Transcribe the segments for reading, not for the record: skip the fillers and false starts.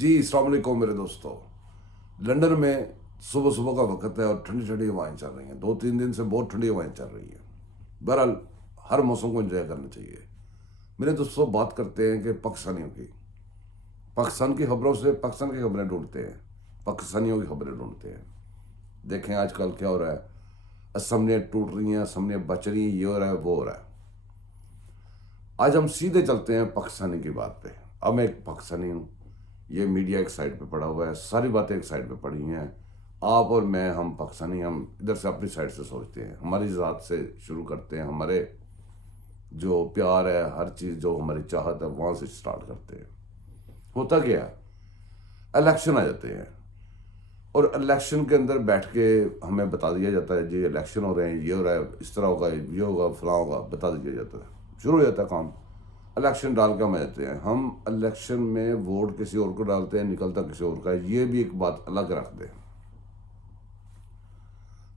जी अस्सलाम वालेकुम मेरे दोस्तों। लंदन में सुबह सुबह का वक्त है और ठंडी ठंडी हवाएं चल रही हैं। 2-3 दिन से बहुत ठंडी हवाएं चल रही हैं। बहरहाल हर मौसम को एंजॉय करना चाहिए। मेरे दोस्तों, बात करते हैं कि पाकिस्तानियों की। पाकिस्तान की खबरों से पाकिस्तान की खबरें ढूंढते हैं, पाकिस्तानियों की खबरें ढूंढते हैं। देखें आजकल क्या हो रहा है। असम्बलियाँ टूट रही हैं, असम्बलियाँ बच रही हैं, ये हो रहा है वो हो रहा है। आज हम सीधे चलते हैं पाकिस्तानी की बात पे। अब मैं एक पाकिस्तानी हूँ, ये मीडिया एक साइड पे पड़ा हुआ है, सारी बातें एक साइड पे पड़ी हैं। आप और मैं, हम पाकिस्तानी, हम इधर से अपनी साइड से सोचते हैं, हमारी ज़ात से शुरू करते हैं, हमारे जो प्यार है, हर चीज़ जो हमारी चाहत है वहाँ से स्टार्ट करते हैं। होता क्या है, इलेक्शन आ जाते हैं और इलेक्शन के अंदर बैठ के हमें बता दिया जाता है जी इलेक्शन हो रहे हैं, ये हो रहा है, इस तरह होगा, ये होगा, फलां होगा, बता दिया जाता है। शुरू हो जाता है काम। इलेक्शन डाल के हम आ जाते हैं। हम इलेक्शन में वोट किसी और को डालते हैं, निकलता किसी और का है। ये भी एक बात अलग रख दें।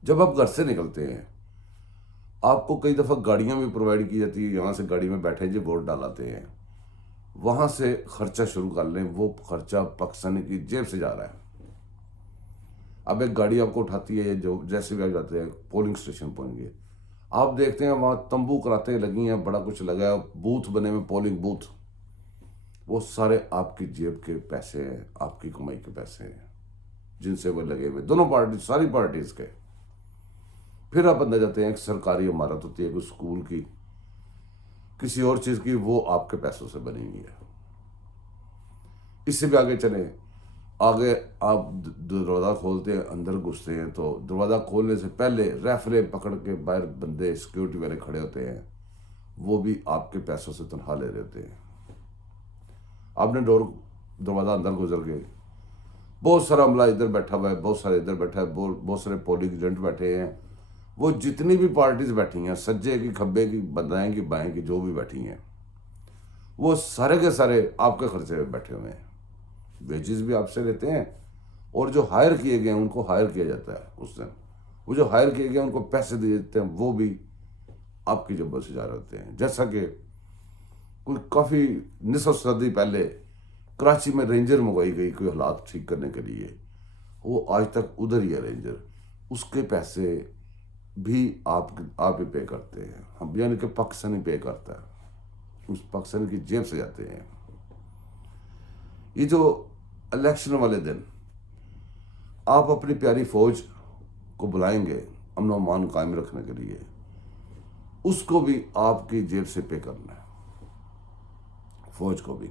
जब आप घर से निकलते हैं, आपको कई दफ़ा गाड़ियां भी प्रोवाइड की जाती है। यहाँ से गाड़ी में बैठे जी वोट डालाते हैं, वहाँ से खर्चा शुरू कर लें। वो खर्चा पाकिस्तानी की जेब से जा रहा है। अब एक गाड़ी आपको उठाती है, जो जैसे भी आप जाते हैं पोलिंग स्टेशन पहुँचेंगे, आप देखते हैं वहाँ तंबू कराते लगी हैं, बड़ा कुछ लगा है, बूथ बने में, पोलिंग बूथ। वो सारे आपकी जेब के पैसे हैं, आपकी कमाई के पैसे हैं, जिनसे वो लगे हुए, दोनों पार्टी, सारी पार्टीज के। फिर आप अंदर जाते हैं, एक सरकारी इमारत होती है, कोई स्कूल की, किसी और चीज़ की, वो आपके पैसों से बनी हुई है। इससे भी आगे चले, आगे आप दरवाज़ा खोलते हैं, अंदर घुसते हैं, तो दरवाज़ा खोलने से पहले रेफरे पकड़ के बाहर बंदे सिक्योरिटी वाले खड़े होते हैं, वो भी आपके पैसों से तनख्वाह ले रहे होते हैं। आपने दरवाज़ा अंदर गुजर गए, बहुत सारा अमला इधर बैठा हुआ है, बहुत सारे इधर बैठा है, बहुत सारे पोलिंग एजेंट बैठे हैं। वो जितनी भी पार्टीज बैठी हैं, सज्जे की, खब्बे की, बदाएं की, बाएं की, जो भी बैठी हैं, वो सारे के सारे आपके खर्चे में बैठे हुए हैं। वेजेस भी आपसे लेते हैं, और जो हायर किए गए हैं उनको हायर किया जाता है उस दिन। वो जो हायर किए गए उनको पैसे दिए जाते हैं, वो भी आपकी जेबों से जा रहे होते हैं। जैसा कि कोई काफ़ी निसफ सदी पहले कराची में रेंजर मंगवाई गई कोई हालात ठीक करने के लिए, वो आज तक उधर ही है रेंजर। उसके पैसे भी आप ही पे करते हैं, हम, यानी कि पाकिस्तानी पे करता है, उस पाकिस्तानी की जेब से जाते हैं। ये जो इलेक्शन वाले दिन आप अपनी प्यारी फौज को बुलाएंगे अमन व अमान कायम रखने के लिए, उसको भी आपकी जेब से पे करना है, फौज को भी।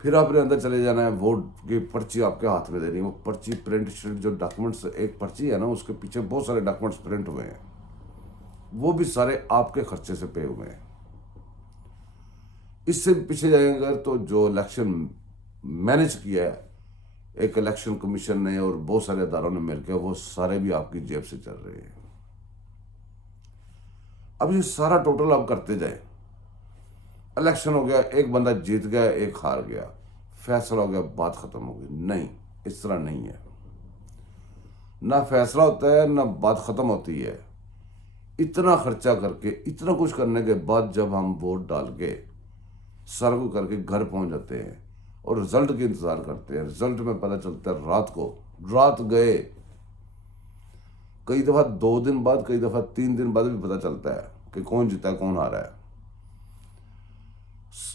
फिर आपने अंदर चले जाना है, वोट की पर्ची आपके हाथ में देनी है। वो पर्ची प्रिंट शीट, जो डॉक्यूमेंट्स, एक पर्ची है ना, उसके पीछे बहुत सारे डॉक्यूमेंट्स प्रिंट हुए हैं, वो भी सारे आपके खर्चे से पे हुए हैं। इससे पीछे जाएंगे तो जो इलेक्शन मैनेज किया है एक इलेक्शन कमीशन ने और बहुत सारे अदारों ने मिलकर, वो सारे भी आपकी जेब से चल रहे हैं। अब ये सारा टोटल आप करते जाए, इलेक्शन हो गया, एक बंदा जीत गया, एक हार गया, फैसला हो गया, बात खत्म हो गई। नहीं, इस तरह नहीं है। ना फैसला होता है, ना बात खत्म होती है। इतना खर्चा करके, इतना कुछ करने के बाद जब हम वोट डाल के सर्व करके घर पहुंच जाते हैं और रिजल्ट के इंतजार करते हैं, रिजल्ट में पता चलता है रात को, रात गए, कई दफा 2 दिन बाद, कई दफा 3 दिन बाद भी पता चलता है कि कौन जीता है, कौन हारा है।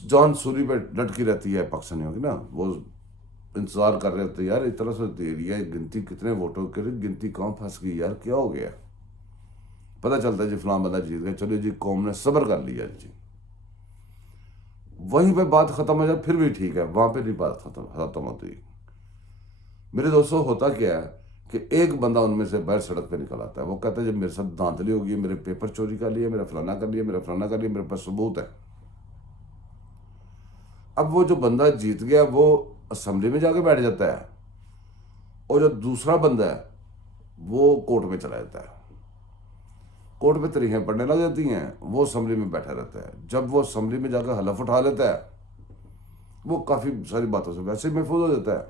जान सूरी पे लटकी रहती है पाकिस्तानियों की ना, वो इंतजार कर रहे होते यार, इतना सा देरी है, गिनती कितने वोटों की, गिनती कहाँ फंस गई यार, क्या हो गया। पता चलता है जी फलां बंदा जीत गया, चलो जी कौम ने सब्र कर लिया जी। वहीं पे बात खत्म हो जाए फिर भी ठीक है, वहां पे नहीं बात खत्म होती। मेरे दोस्तों, होता क्या है कि एक बंदा उनमें से बाहर सड़क पे निकल आता है, वो कहता है जब मेरे साथ धांधली होगी, मेरे पेपर चोरी कर लिए, मेरा फलाना कर लिया, मेरा फलाना कर लिया, मेरे पास सबूत है। अब वो जो बंदा जीत गया वो असेंबली में जाके बैठ जाता है, और जो दूसरा बंदा है वो कोर्ट में चला जाता है। कोर्ट में तरीखें पढ़ने लग जाती हैं, वो असेंबली में बैठा रहता है। जब वो असेंबली में जाकर हलफ उठा लेता है, वो काफ़ी सारी बातों से वैसे ही महफूज हो जाता है,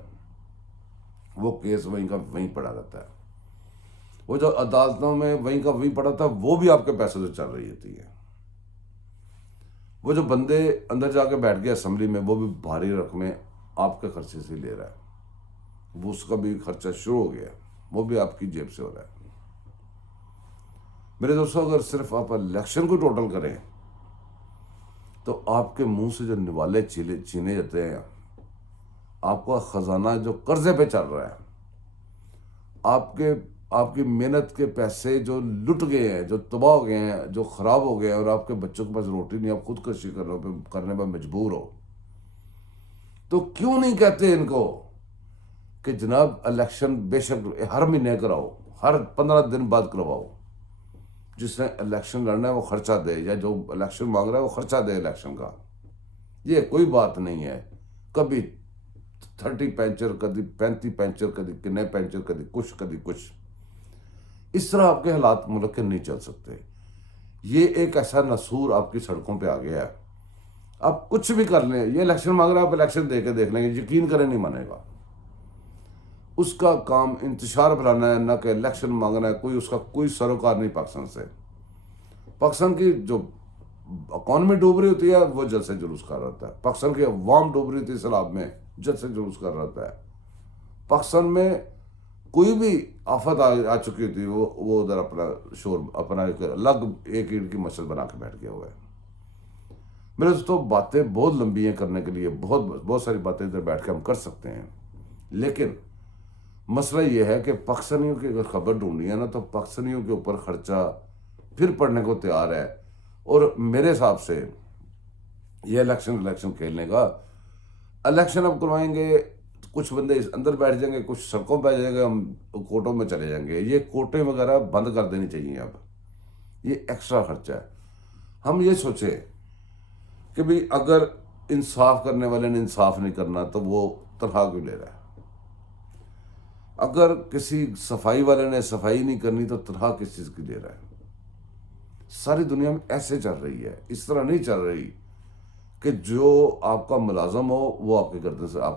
वो केस वहीं का वहीं पड़ा रहता है। वो जो अदालतों में वहीं का वहीं पड़ा था, वो भी आपके पैसों से चल रही होती है। वो जो बंदे अंदर जाके बैठ गए असेंबली में, वो भी भारी रकमें آپ کے خرچے سے لے رہا ہے، وہ اس کا بھی خرچہ شروع ہو گیا، وہ بھی آپ کی جیب سے ہو رہا ہے۔ میرے دوستوں، اگر صرف آپ الیکشن کو ٹوٹل کریں تو آپ کے منہ سے جو نوالے چھینے جاتے ہیں، آپ کا خزانہ جو قرضے پہ چل رہا ہے، آپ کی محنت کے پیسے جو لٹ گئے ہیں، جو تباہ ہو گئے ہیں، جو خراب ہو گئے ہیں، اور آپ کے بچوں کے پاس روٹی نہیں، آپ خودکشی کرنے پہ مجبور ہو، تو کیوں نہیں کہتے ان کو کہ جناب الیکشن بے شک ہر مہینے کراؤ، ہر 15 دن بعد کرواؤ، جس نے الیکشن لڑنا ہے وہ خرچہ دے، یا جو الیکشن مانگ رہا ہے وہ خرچہ دے الیکشن کا۔ یہ کوئی بات نہیں ہے، کبھی 30 پینچر، کبھی 35 پینچر، کبھی کنے پینچر، کبھی کچھ۔ اس طرح آپ کے حالات ملک کے نہیں چل سکتے۔ یہ ایک ایسا نسور آپ کی سڑکوں پہ آ گیا ہے، آپ کچھ بھی کر لیں، یہ الیکشن مانگ رہا ہے، آپ الیکشن دے کے دیکھ لیں گے، یقین کریں نہیں مانے گا۔ اس کا کام انتشار پھیلانا ہے، نہ کہ الیکشن مانگنا ہے۔ اس کا کوئی سروکار نہیں پاکستان سے۔ پاکستان کی جو اکانومی ڈوب رہی ہوتی ہے وہ جلد سے جلوس کر رہا ہوتا ہے، پاکستان کی عوام ڈوب رہی ہوتی ہے سیلاب میں، جلد سے جلوس کر رہا ہوتا ہے۔ پاکستان میں کوئی بھی آفت آ چکی ہوتی ہے، وہ ادھر اپنا شور، اپنا الگ ایک اینٹ کی مسجد بنا کے بیٹھ گیا ہوا ہے۔ میرے دوستوں، باتیں بہت لمبی ہیں کرنے کے لیے، بہت ساری باتیں ادھر بیٹھ کے ہم کر سکتے ہیں، لیکن مسئلہ یہ ہے کہ پاکستانیوں کی اگر خبر ڈھونڈنی ہے نا، تو پاکستانیوں کے اوپر خرچہ پھر پڑنے کو تیار ہے۔ اور میرے حساب سے یہ الیکشن کھیلنے کا، الیکشن اب کروائیں گے، کچھ بندے اندر بیٹھ جائیں گے، کچھ سڑکوں پہ جائیں گے، ہم کوٹوں میں چلے جائیں گے۔ یہ کوٹے وغیرہ بند کر دینی چاہیے اب، یہ ایکسٹرا خرچہ ہے۔ ہم یہ سوچیں کہ بھی اگر انصاف کرنے والے نے انصاف نہیں کرنا تو وہ تنخواہ کیوں لے رہا ہے؟ اگر کسی صفائی والے نے صفائی نہیں کرنی تو تنخواہ کس چیز کی دے رہا ہے؟ ساری دنیا میں ایسے چل رہی ہے، اس طرح نہیں چل رہی کہ جو آپ کا ملازم ہو وہ آپ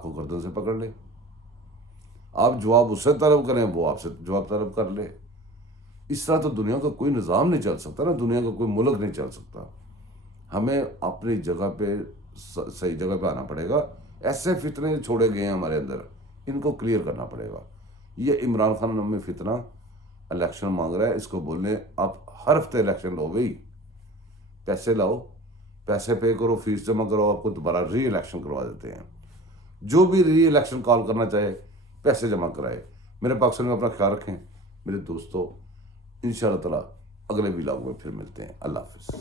کو گردن سے پکڑ لے، آپ جواب اس سے طلب کریں، وہ آپ سے جواب طلب کر لے۔ اس طرح تو دنیا کا کوئی نظام نہیں چل سکتا نا، دنیا کا کوئی ملک نہیں چل سکتا۔ ہمیں اپنی جگہ پہ، صحیح جگہ پہ آنا پڑے گا۔ ایسے فتنے چھوڑے گئے ہیں ہمارے اندر، ان کو کلیئر کرنا پڑے گا۔ یہ عمران خان نامی فتنہ الیکشن مانگ رہا ہے، اس کو بولنے آپ ہر ہفتے الیکشن لو، بھائی پیسے لاؤ، پیسے پے کرو، فیس جمع کرو، آپ کو دوبارہ ری الیکشن کروا دیتے ہیں۔ جو بھی ری الیکشن کال کرنا چاہے پیسے جمع کرائے۔ میرے پاکستان میں اپنا خیال رکھیں میرے دوستوں، انشاءاللہ تعالیٰ اگلے ولاگ میں پھر ملتے ہیں۔ اللہ حافظ۔